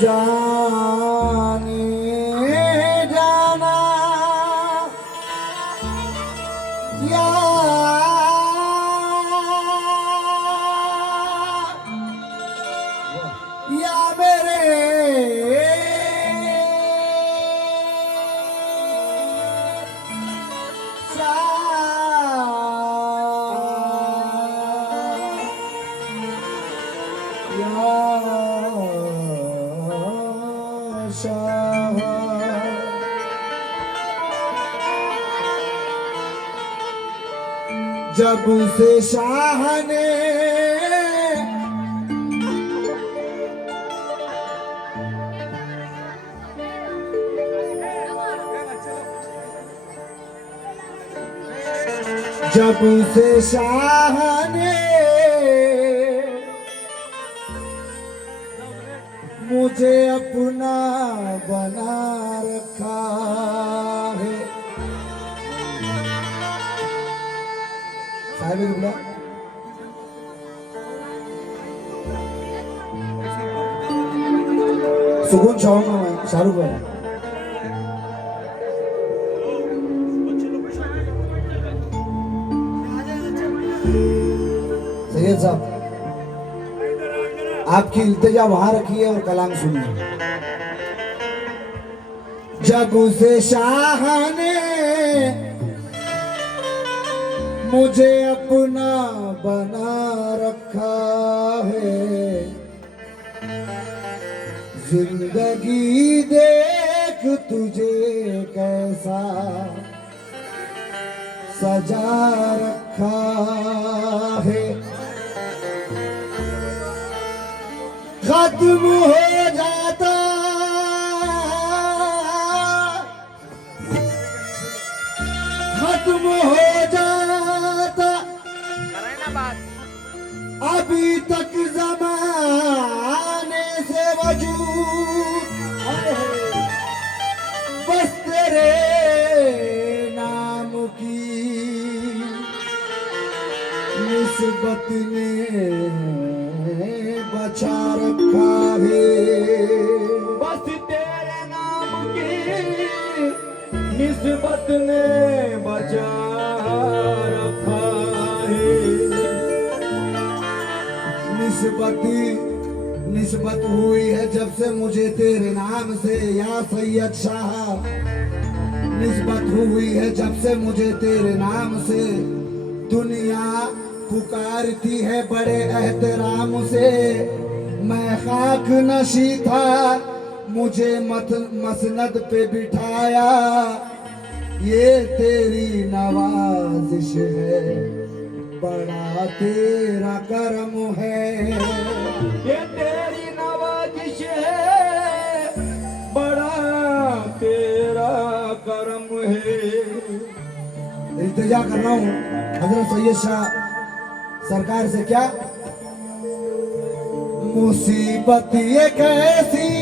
जाने जाना या मेरे जब से शाह ने जब से शाह ने मुझे अपना बना रखा है। साहिब बोला सुकून चाहूंगा मैं शाहरुख भाई। सैयद साहब आपकी इल्तिजा वहां रखिए और कलाम सुनिए। जब से शाह ने मुझे अपना बना रखा है, जिंदगी देख तुझे कैसा सजा रखा है। खत्म हो जाता खत्म हो जाता अभी तक ज़माने से वजूद, बस तेरे नाम की निस्बत ने बचा रखा है। बस तेरे नाम की निस्बत ने बचा रखा है। निस्बत हुई है जब से मुझे तेरे नाम से या सैयद शाह। निस्बत हुई है जब से मुझे तेरे नाम से। दुनिया पुकारती है बड़े एहतराम से। मैं खाक नशी था, मुझे मसनद पे बिठाया। ये तेरी नवाजिश है, बड़ा तेरा करम है। ये तेरी नवाजिश है, बड़ा तेरा करम है। इल्तिजा कर रहा हूँ हजरत सैयद शाह सरकार से, क्या मुसीबत ये कैसी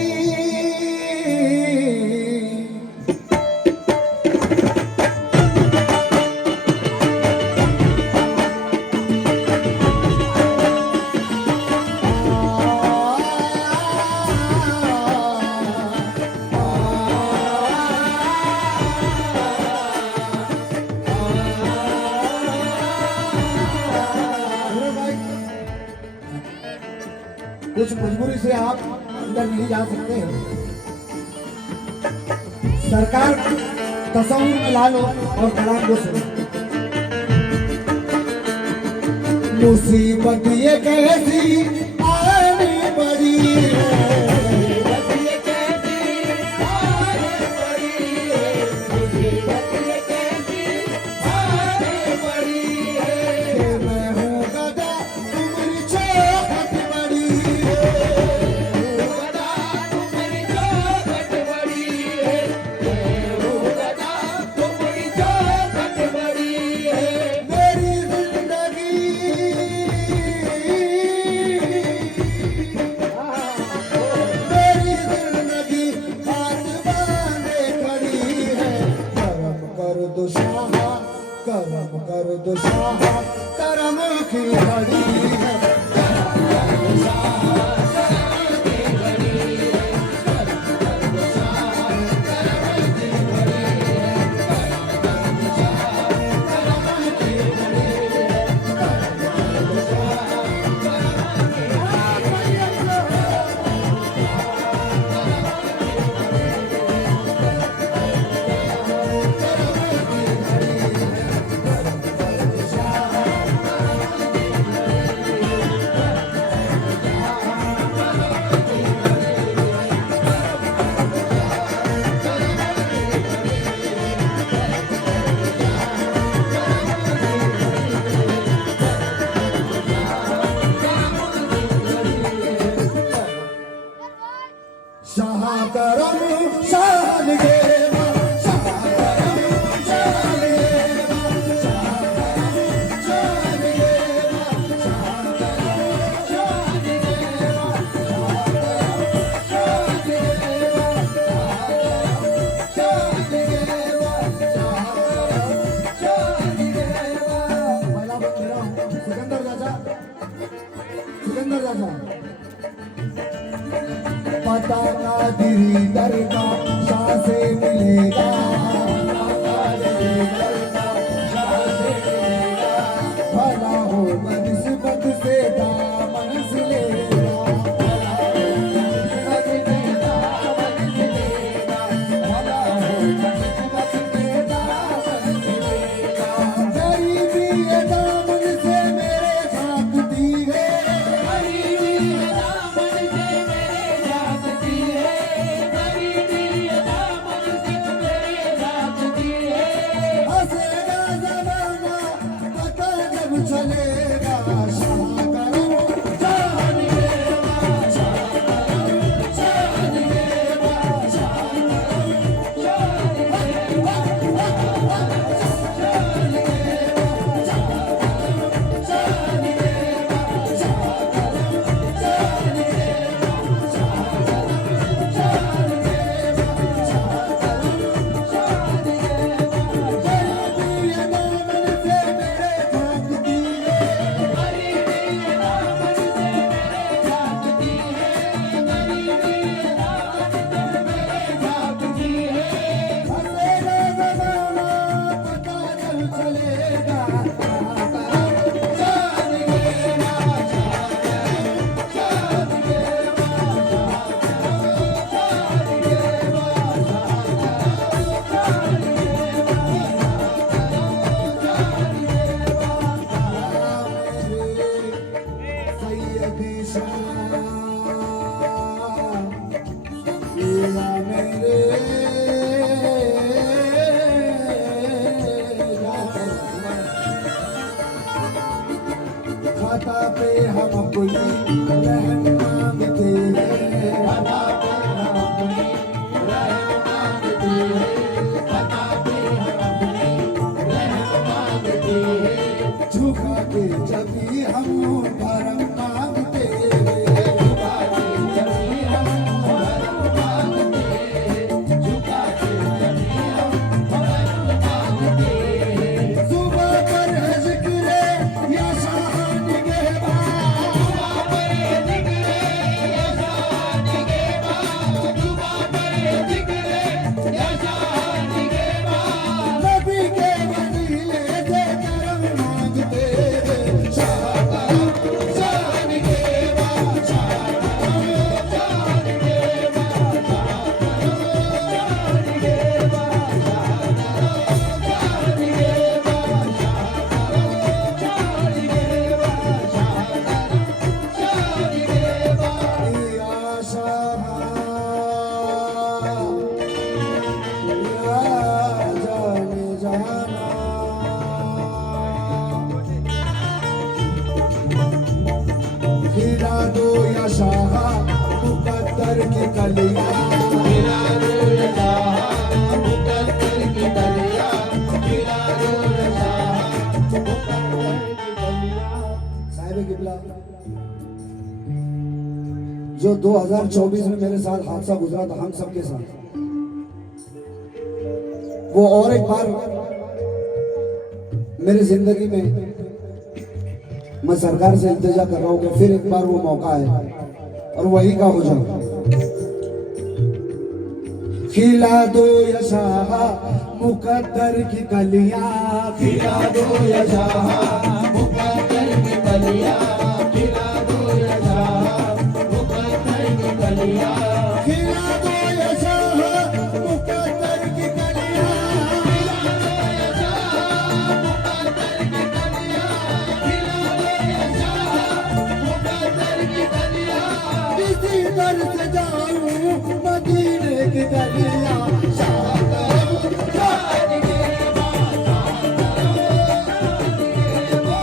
कुछ मजबूरी से आप अंदर नहीं जा सकते हैं। सरकार तस्वीर में ला लो और कलाम को सुनो। मुसीबत ये कैसी आनी पड़ी है, शाह करम शान गे शाह करम शान गे शाह करम शान गे शाह करम शान गे पता कादिरी दरगा शाह से मिलेगा भला हो बनिस्बत से दामन सिलेगा गरीबी ये दामन से मेरे झांकती है हंसेगा ज़माना पता जब चलेगा शाह करम शान गेवा शाह करम शान गेवा शाह करम शान हंसेगा ज़माना पता जब चलेगा शाह करम शान गेवा शाह करम शान गेवा सैयदी शाह या मेरे खाता पे हम अपनी रहम मांगते हैं खाता पे हम अपनी रहम मांगते हैं खाता पे हम अपनी रहम मांगते हैं झुका के जब भी हम भरम मांगते हैं झुका के जब भी हम भरम मांगते हैं झुका के जब भी हम भरम मांगते हैं सुबह पर है जिक्र या शान गेवा सुबह पर है जिक्र या शान गेवा सुबह पर है जिक्र या शान गेवा नबी के वसीले से करम मांगते हैं शाह करम शान गेवा शाह करम शान गेवा शाह करम शान गेवा शाह करम शान गेवा खिला दो या शाह मुकद्दर की कलियां खिला दो या शाह मुकद्दर की कलियां खिला दो या शाह मुकद्दर की कलियां साहिब किबला जो 2024 में मेरे साथ हादसा गुजरा था हम सबके साथ वो और एक बार मेरी जिंदगी में मैं सरकार से इल्तिजा कर रहा हूँ कि फिर एक बार वो मौका है और वही का हो जाए खिला दो या शाह मुकद्दर की कलियां खिला दो या शाह मुकद्दर की कलियां खिला दो या शाह मुकद्दर की कलियां खिला दो या शाह मुकद्दर की कलियां खिला दो या शाह मुकद्दर की कलियां खिला दो या शाह मुकद्दर की कलियां किसी दर से जाऊं मदीने की गलियां शाह करम शान गेवा शाह करम शान गेवा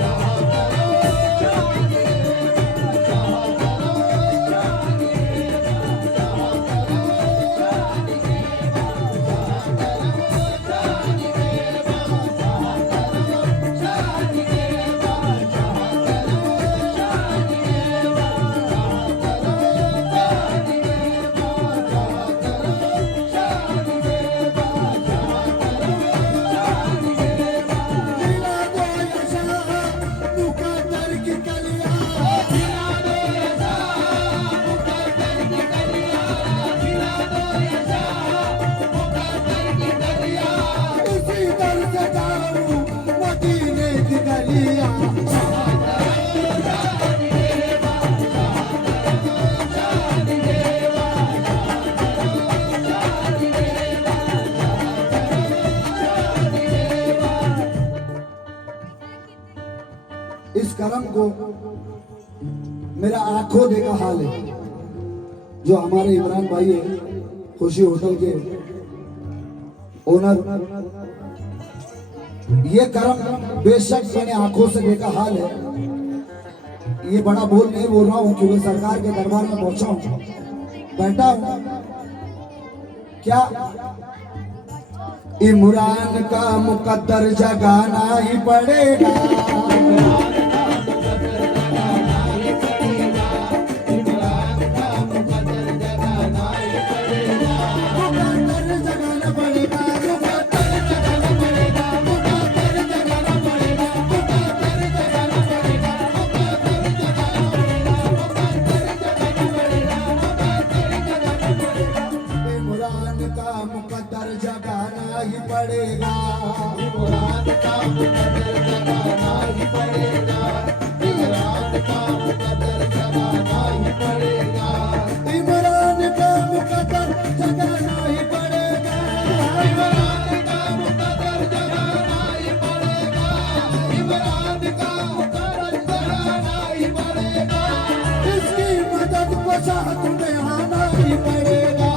शाह करम शान गेवा शाह करम करम को मेरा आंखों देखा हाल है। जो हमारे इमरान भाई है, खुशी होटल के ओनर, ये करम बेशक मैंने आंखों से देखा हाल है। ये बड़ा बोल नहीं बोल रहा हूं क्योंकि सरकार के दरबार में पहुंचा हूं, बैठा हूं। क्या इमरान का मुकद्दर जगाना ही पड़ेगा, जगाना ही पड़ेगा, इमरान का मुकद्दर जगाना ही पड़ेगा, इमरान का मुकद्दर जगाना ही पड़ेगा, इमरान का मुकद्दर जगाना ही पड़ेगा, इमरान का मुकद्दर जगाना ही पड़ेगा, इमरान का मुकद्दर जगाना ही पड़ेगा, इसकी मदद को साथ में आना ही पड़ेगा।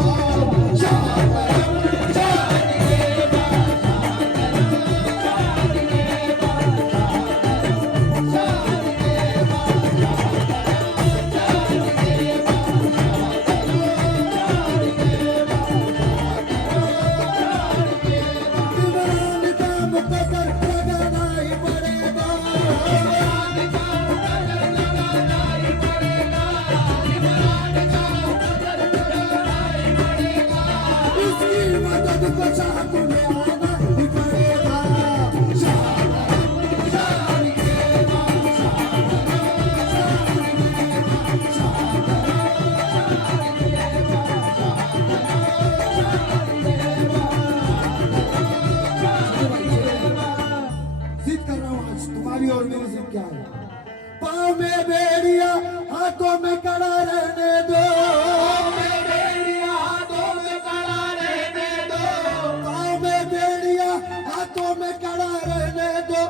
और मेरी जिद क्या है? पाँव में बेड़िया हाथों में कड़ा रहने दो, पाँव में बेड़िया हाथों में कड़ा रहने दो, पाँव में बेड़िया हाथों में कड़ा रहने दो,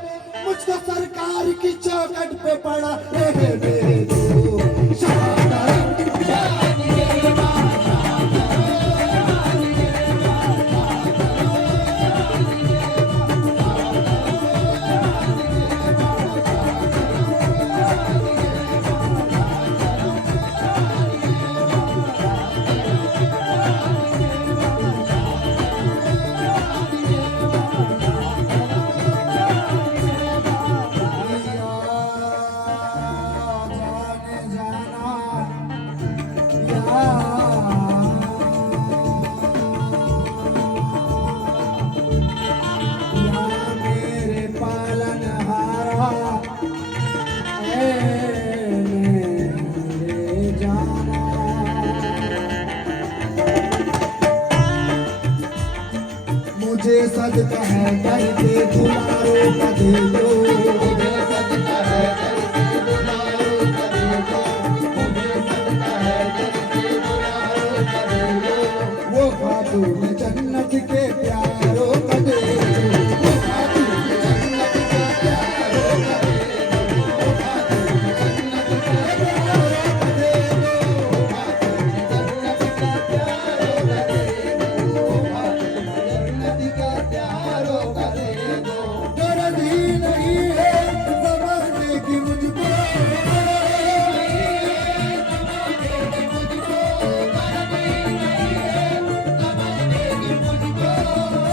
मुझको सरकार की चौखट पे पड़ा रहने दो। मुझे सजता है करके दुलारों का दे दो, मुझे सजता है करके दुलारों का दे दो, मुझे सजता है करके दुलारों का दे दो, वो खातून जन्नत के प्यारों का दे दो, वो खातून जन्नत के प्यारों का दे दो, वो खातून जन्नत के प्यारों का दे दो, वो खातून जन्नत के प्यारों का दे दो, वो खातून जन्नत के प्यारों का दे दो। गरज ही नहीं है ज़माने की मुझको,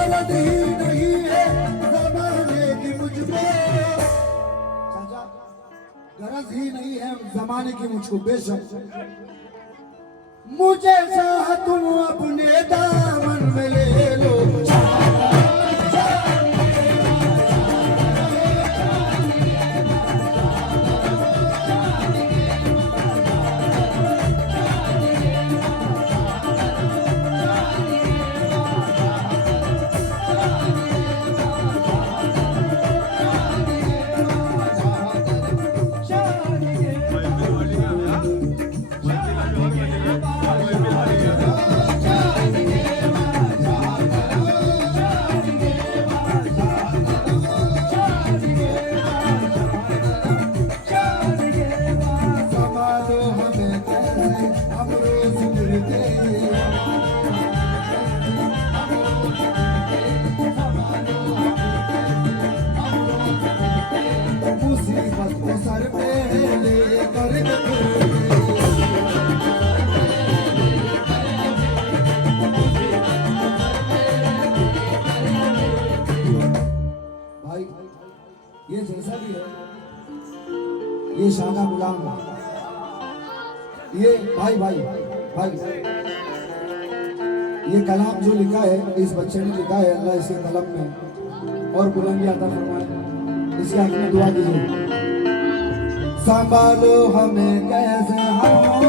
गरज ही नहीं है ज़माने की मुझको, चाचा गरज ही नहीं है ज़माने की मुझको, बेशक मुझे चाह तुम अपने दामन में ले लो, सुहाना गुलाम। ये भाई भाई भाई ये कलाम जो लिखा है इस बच्चे ने लिखा है, अल्लाह इसके कलम में और बुलंदी अता फरमाए। इसके हक में दुआ कीजिए। संभालो हमें कैसे हम